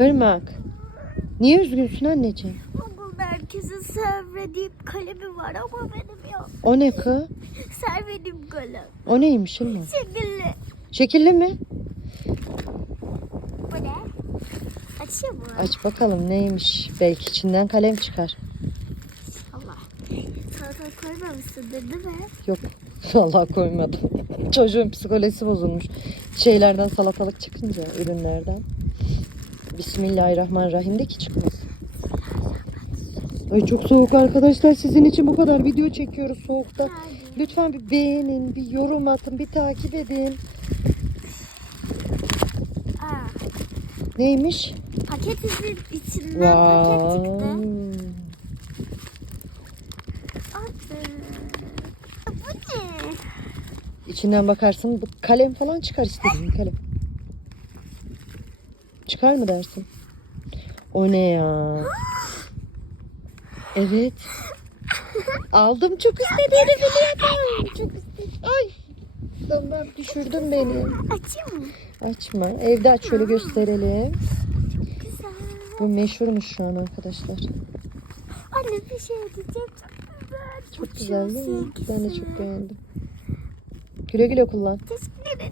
Irmak. Niye üzgünsün anneciğim? Okulda herkesin servediğim kalemi var ama benim yok. O ne kı? Servediğim kalem. O neymiş Irmak? Şekilli. Şekilli mi? Bu ne? Açayım mı? Aç bakalım neymiş. Belki içinden kalem çıkar. Allah. Salata koymamışsındır değil mi? Yok. Vallahi koymadım. Çocuğun psikolojisi bozulmuş. Şeylerden salatalık çıkınca ürünlerden. Bismillahirrahmanirrahim de ki çıkmaz. Ay çok soğuk arkadaşlar. Sizin için bu kadar video çekiyoruz soğukta. Lütfen bir beğenin, bir yorum atın, bir takip edin. Aa, Neymiş? paket izin içinden paket çıktı. Adı. Bu ne? İçinden bakarsın bu kalem falan çıkar istediğin kalem. Çıkar mı dersin? O ne ya? Evet. Aldım çok istediğini biliyordum. Çok istedim. Ay. Tamam düşürdün beni. Açayım mı? Açma. Evde aç şöyle gösterelim. Güzel. Bu meşhurmuş şu an arkadaşlar. Anne bir şey diyeceğim. Çok güzel. Çok güzel değil mi? Ben de çok beğendim. Güle güle kullan. Teşekkür ederim.